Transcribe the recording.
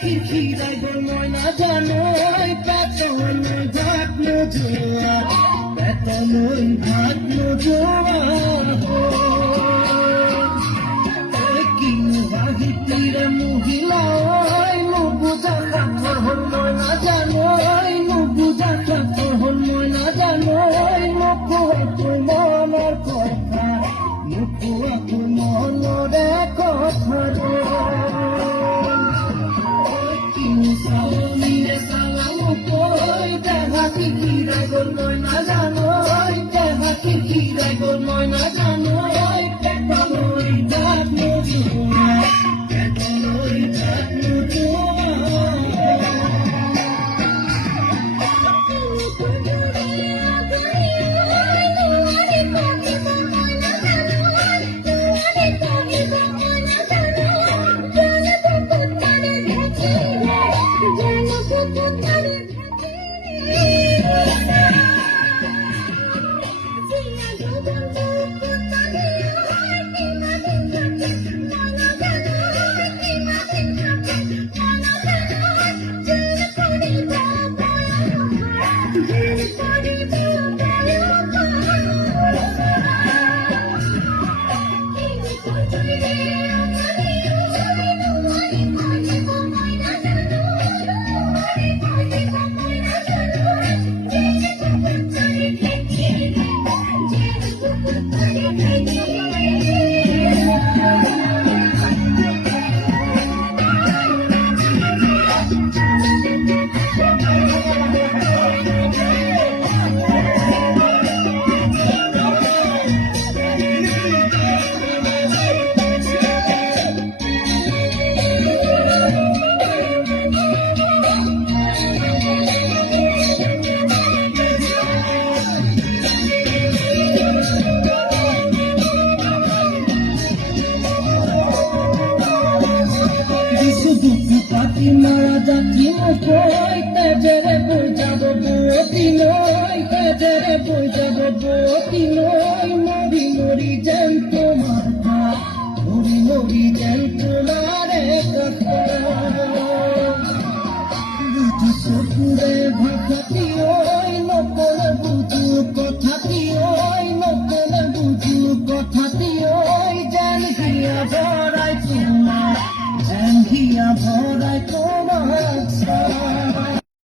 খিরখিরাই গো ময়না জানোই পেতন ভাত মজুয়া পেতন ভাত মজুয়া কিনুবাহিতিরে মহিলা নুবুজা কাঠর হল ময়না জানোই নুবুজা কাঠর হল ময়না জানোই মুখুয়া তুই মনের কথা মুখুয়া তুই মনরে কথা রে সালামিরে সালাম কই দেখা খিরখিরাই গো ময়না জানোই দেখা খিরখিরাই গো ময়না জানোই পেতনই ভাত মজুয়া পেতনই ভাত মজুয়া মারা যাচ্ছি মুখই তেজেরে বই যাব বতি নই তেজেরে বই যাব বতি নই মরি মরি যেন তোমার মরি মরি যেন তোমারে কথা বুঝি সপুরে ভাষাটি ওই নকলে বুঝু কথাটি ওই নকলে বুঝু কথাটি ওই যেন হিয়া ভরাই তোমার যেন হিয়া ভরাই তোমার